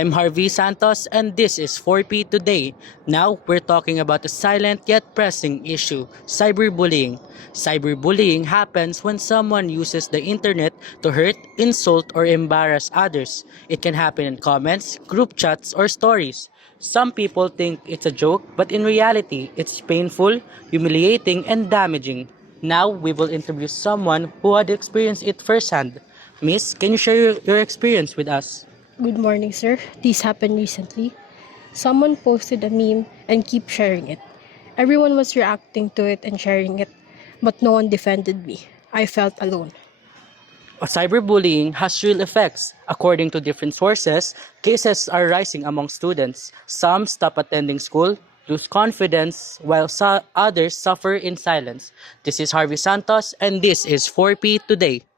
I'm Harvey Santos and this is 4P Today. Now, we're talking about a silent yet pressing issue, cyberbullying. Cyberbullying happens when someone uses the internet to hurt, insult, or embarrass others. It can happen in comments, group chats, or stories. Some people think it's a joke, but in reality, it's painful, humiliating, and damaging. Now, we will interview someone who had experienced it firsthand. Miss, can you share your experience with us? Good morning, sir. This happened recently. Someone posted a meme and keep sharing it. Everyone was reacting to it and sharing it, but no one defended me. I felt alone. Cyberbullying has real effects. According to different sources, cases are rising among students. Some stop attending school, lose confidence, while others suffer in silence. This is Harvey Santos, and this is 4P Today.